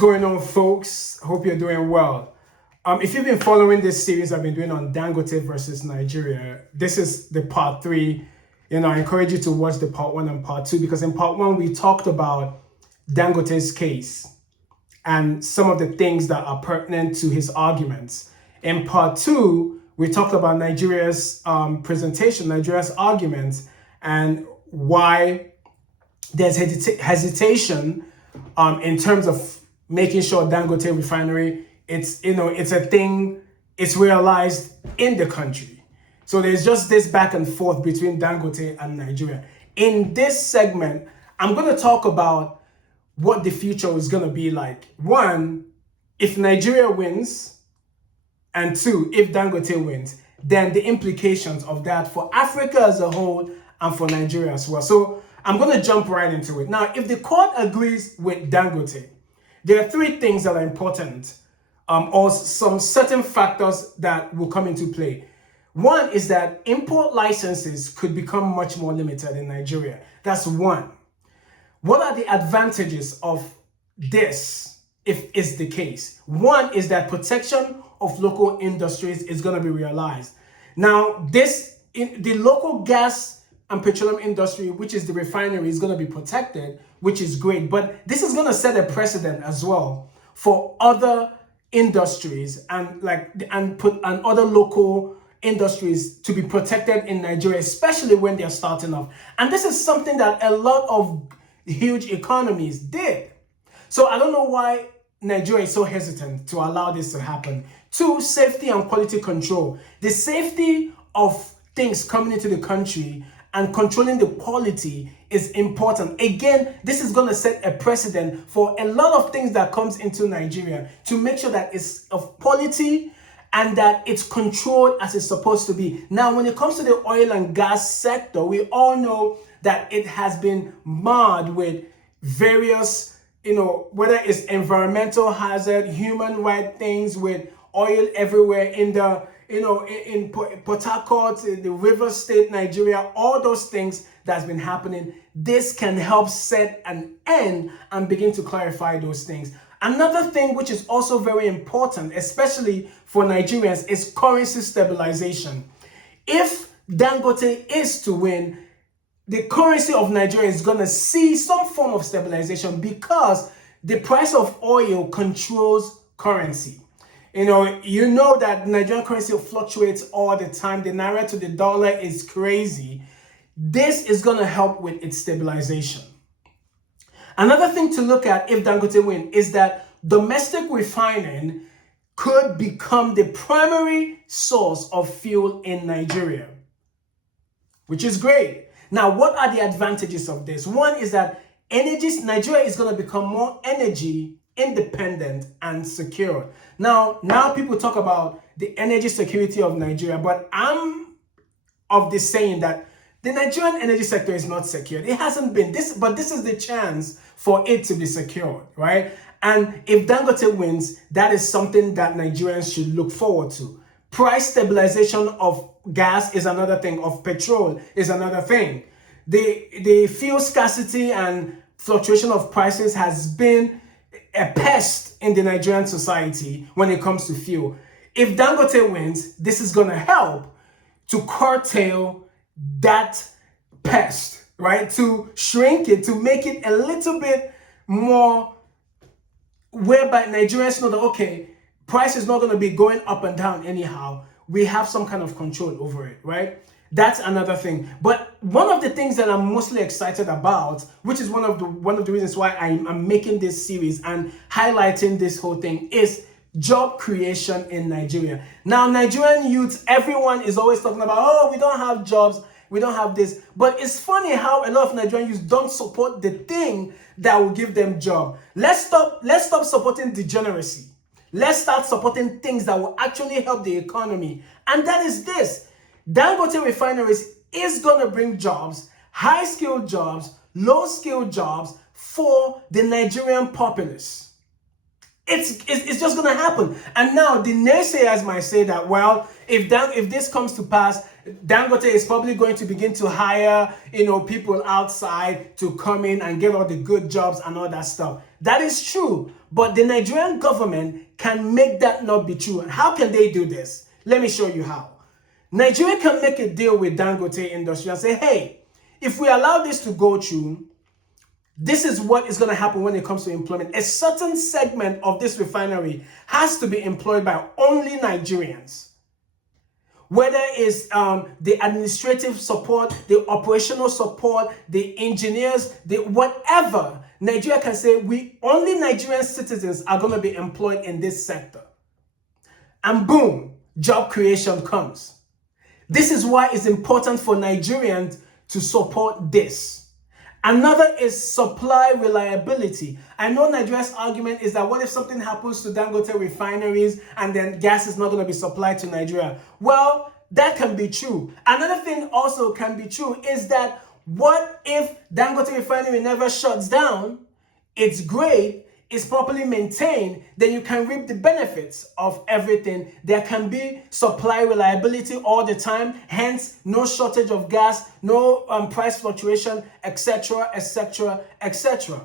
Going on, folks? Hope you're doing well. If you've been following this series I've been doing on Dangote versus Nigeria, this is the part three. I encourage you to watch the part one and part two, because in part one we talked about Dangote's case and some of the things that are pertinent to his arguments. In part two, we talked about Nigeria's presentation, Nigeria's arguments, and why there's hesitation in terms of making sure Dangote refinery, it's a thing, it's realized in the country. So there's just this back and forth between Dangote and Nigeria. In this segment, I'm going to talk about what the future is going to be like. One, if Nigeria wins, and two, if Dangote wins, then the implications of that for Africa as a whole and for Nigeria as well. So I'm going to jump right into it. Now, if the court agrees with Dangote, there are three things that are important, or some certain factors that will come into play. One is that import licenses could become much more limited in Nigeria. That's one. What are the advantages of this if it's the case? One is that protection of local industries is going to be realized. Now, the local gas and petroleum industry, which is the refinery, is going to be protected, which is great. But this is going to set a precedent as well for other industries and other local industries to be protected in Nigeria, especially when they're starting off. And this is something that a lot of huge economies did. So I don't know why Nigeria is so hesitant to allow this to happen. Two, safety and quality control. The safety of things coming into the country and controlling the quality is important. Again, this is going to set a precedent for a lot of things that comes into Nigeria to make sure that it's of quality and that it's controlled as it's supposed to be. Now, when it comes to the oil and gas sector, we all know that it has been marred with various, whether it's environmental hazard, human rights things, with oil everywhere in the in Port Harcourt, in the River State, Nigeria, all those things that's been happening. This can help set an end and begin to clarify those things. Another thing which is also very important, especially for Nigerians, is currency stabilization. If Dangote is to win, the currency of Nigeria is going to see some form of stabilization because the price of oil controls currency. You know that Nigerian currency fluctuates all the time. The naira to the dollar is crazy. This is going to help with its stabilization. Another thing to look at if Dangote wins is that domestic refining could become the primary source of fuel in Nigeria, which is great. Now, what are the advantages of this? One is that Nigeria is going to become more energy independent and secure. Now people talk about the energy security of Nigeria, but I'm of the saying that the Nigerian energy sector is not secured. It hasn't been but this is the chance for it to be secured, right? And if Dangote wins, that is something that Nigerians should look forward to. Price stabilization of gas is another thing, of petrol is another thing. The fuel scarcity and fluctuation of prices has been a pest in the Nigerian society when it comes to fuel. If Dangote wins, this is going to help to curtail that pest, right? To shrink it, to make it a little bit more whereby Nigerians know that, okay, price is not going to be going up and down anyhow. We have some kind of control over it, right? That's another thing. But one of the things that I'm mostly excited about, which is one of the reasons why I'm making this series and highlighting this whole thing, is job creation in Nigeria. Now, Nigerian youths, everyone is always talking about, oh, we don't have jobs, we don't have this. But it's funny how a lot of Nigerian youths don't support the thing that will give them job. Let's stop supporting degeneracy. Let's start supporting things that will actually help the economy. And that is this. Dangote refineries is going to bring jobs, high-skilled jobs, low-skilled jobs for the Nigerian populace. It's just going to happen. And now the naysayers might say that, well, if this comes to pass, Dangote is probably going to begin to hire, people outside to come in and get all the good jobs and all that stuff. That is true. But the Nigerian government can make that not be true. And how can they do this? Let me show you how. Nigeria can make a deal with Dangote industry and say, hey, if we allow this to go through, this is what is going to happen when it comes to employment. A certain segment of this refinery has to be employed by only Nigerians. Whether it's the administrative support, the operational support, the engineers, whatever, Nigeria can say only Nigerian citizens are going to be employed in this sector. And boom, job creation comes. This is why it's important for Nigerians to support this. Another is supply reliability. I know Nigeria's argument is that what if something happens to Dangote refineries and then gas is not going to be supplied to Nigeria? Well, that can be true. Another thing also can be true is that what if Dangote refinery never shuts down? It's great, it's properly maintained, then you can reap the benefits of everything. There can be supply reliability all the time, hence no shortage of gas, no price fluctuation, etc., etc., etc.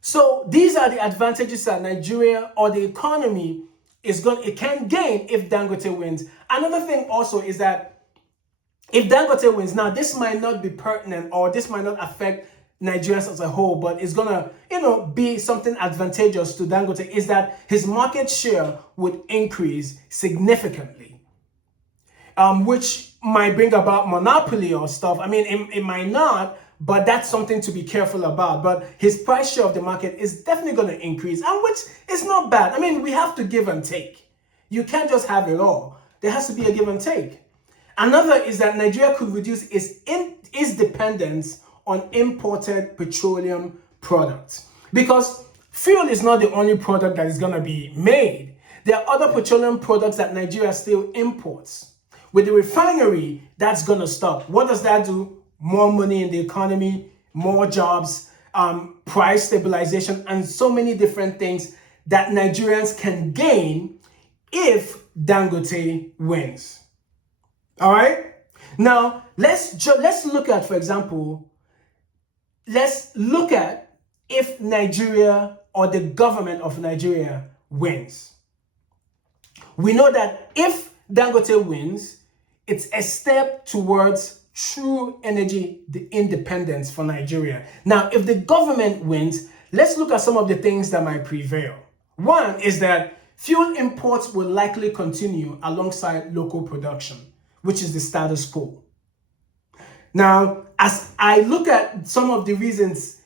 So these are the advantages that Nigeria or the economy it can gain if Dangote wins. Another thing also is that if Dangote wins, now this might not be pertinent or this might not affect Nigerians as a whole, but it's gonna, be something advantageous to Dangote, is that his market share would increase significantly, which might bring about monopoly or stuff. I mean, it might not, but that's something to be careful about. But his price share of the market is definitely going to increase, and which is not bad. I mean, we have to give and take. You can't just have it all. There has to be a give and take. Another is that Nigeria could reduce its dependence on imported petroleum products, because fuel is not the only product that is going to be made. There are other petroleum products that Nigeria still imports. With the refinery, that's going to stop. What does that do? More money in the economy, more jobs, price stabilization, and so many different things that Nigerians can gain if Dangote wins. All right? Now, let's look at, for example, let's look at if Nigeria or the government of Nigeria wins. We know that if Dangote wins, it's a step towards true energy independence for Nigeria. Now, if the government wins, let's look at some of the things that might prevail. One is that fuel imports will likely continue alongside local production, which is the status quo. Now, as I look at some of the reasons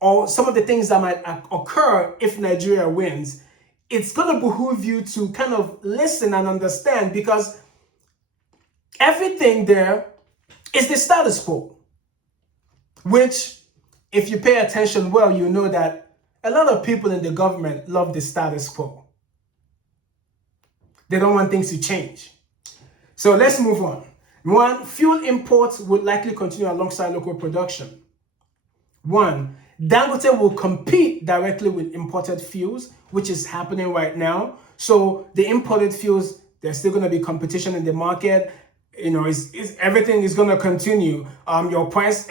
or some of the things that might occur if Nigeria wins, it's going to behoove you to kind of listen and understand, because everything there is the status quo, which, if you pay attention well, you know that a lot of people in the government love the status quo. They don't want things to change. So let's move on. One, fuel imports would likely continue alongside local production. One, Dangote will compete directly with imported fuels, which is happening right now. So the imported fuels, there's still going to be competition in the market. Everything is going to continue. Your price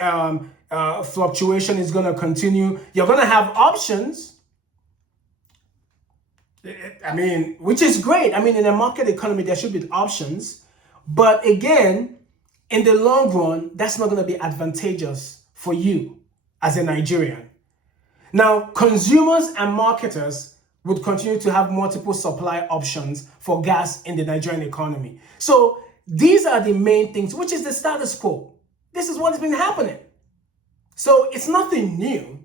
fluctuation is going to continue. You're going to have options. Which is great. In a market economy, there should be options. But again, in the long run, that's not going to be advantageous for you as a Nigerian. Now, consumers and marketers would continue to have multiple supply options for gas in the Nigerian economy. So these are the main things, which is the status quo. This is what has been happening. So it's nothing new.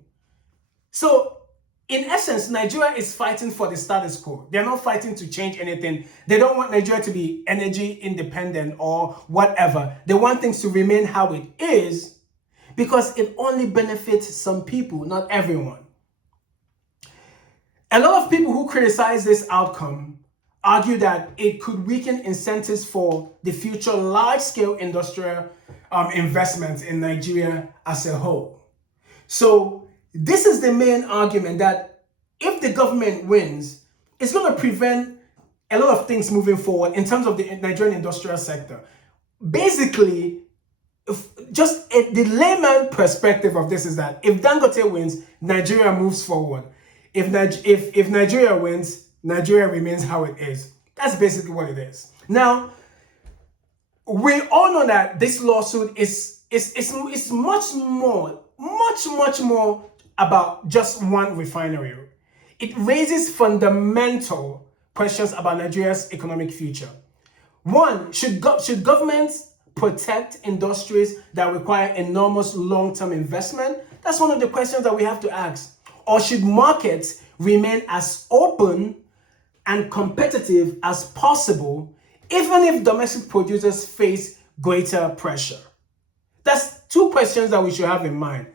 So in essence, Nigeria is fighting for the status quo. They're not fighting to change anything. They don't want Nigeria to be energy independent or whatever. They want things to remain how it is, because it only benefits some people, not everyone. A lot of people who criticize this outcome argue that it could weaken incentives for the future large-scale industrial investments in Nigeria as a whole. So this is the main argument, that if the government wins, it's going to prevent a lot of things moving forward in terms of the Nigerian industrial sector. Basically, the layman perspective of this is that if Dangote wins, Nigeria moves forward. If Nigeria wins, Nigeria remains how it is. That's basically what it is. Now, we all know that this lawsuit is much more about just one refinery. It raises fundamental questions about Nigeria's economic future. One, should governments protect industries that require enormous long-term investment? That's one of the questions that we have to ask. Or should markets remain as open and competitive as possible, even if domestic producers face greater pressure? That's two questions that we should have in mind.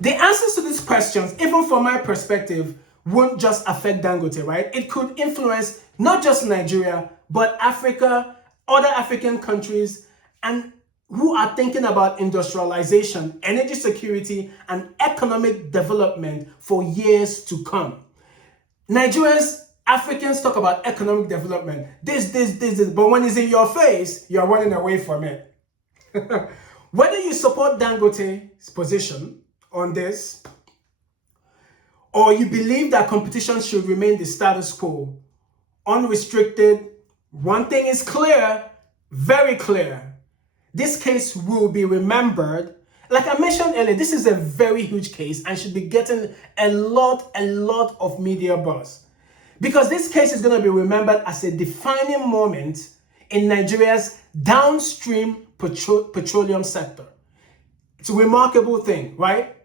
The answers to these questions, even from my perspective, won't just affect Dangote, right? It could influence not just Nigeria, but Africa, other African countries, and who are thinking about industrialization, energy security, and economic development for years to come. Africans talk about economic development, this, but when it's in your face, you're running away from it. Whether you support Dangote's position on this, or you believe that competition should remain the status quo, unrestricted, one thing is clear, very clear. This case will be remembered. Like I mentioned earlier, this is a very huge case and should be getting a lot of media buzz. Because this case is going to be remembered as a defining moment in Nigeria's downstream petroleum sector. It's a remarkable thing, right?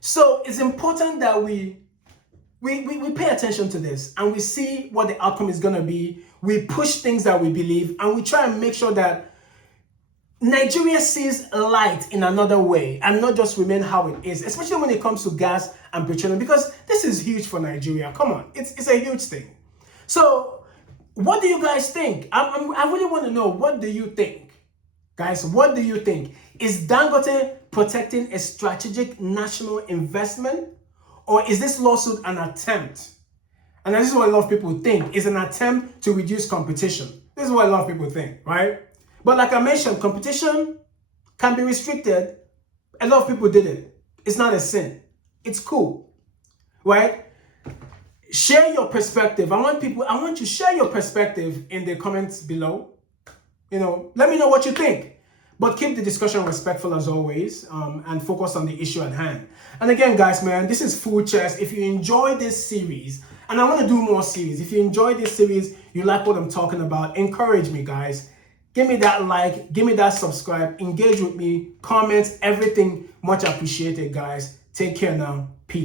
So it's important that we pay attention to this and we see what the outcome is going to be. We push things that we believe and we try and make sure that Nigeria sees light in another way and not just remain how it is, especially when it comes to gas and petroleum, because this is huge for Nigeria. Come on, it's a huge thing. So what do you guys think? I really want to know, what do you think? Guys, what do you think? Is Dangote protecting a strategic national investment? Or is this lawsuit an attempt? And this is what a lot of people think, is an attempt to reduce competition. This is what a lot of people think, right? But like I mentioned, competition can be restricted. A lot of people did it. It's not a sin. It's cool, right? Share your perspective. I want you to share your perspective in the comments below. Let me know what you think. But keep the discussion respectful as always, and focus on the issue at hand. And again, guys, man, this is Food Chess. If you enjoy this series, and I want to do more series, if you enjoy this series, you like what I'm talking about, encourage me, guys. Give me that like, give me that subscribe, engage with me, comments, everything much appreciated, guys. Take care now. Peace.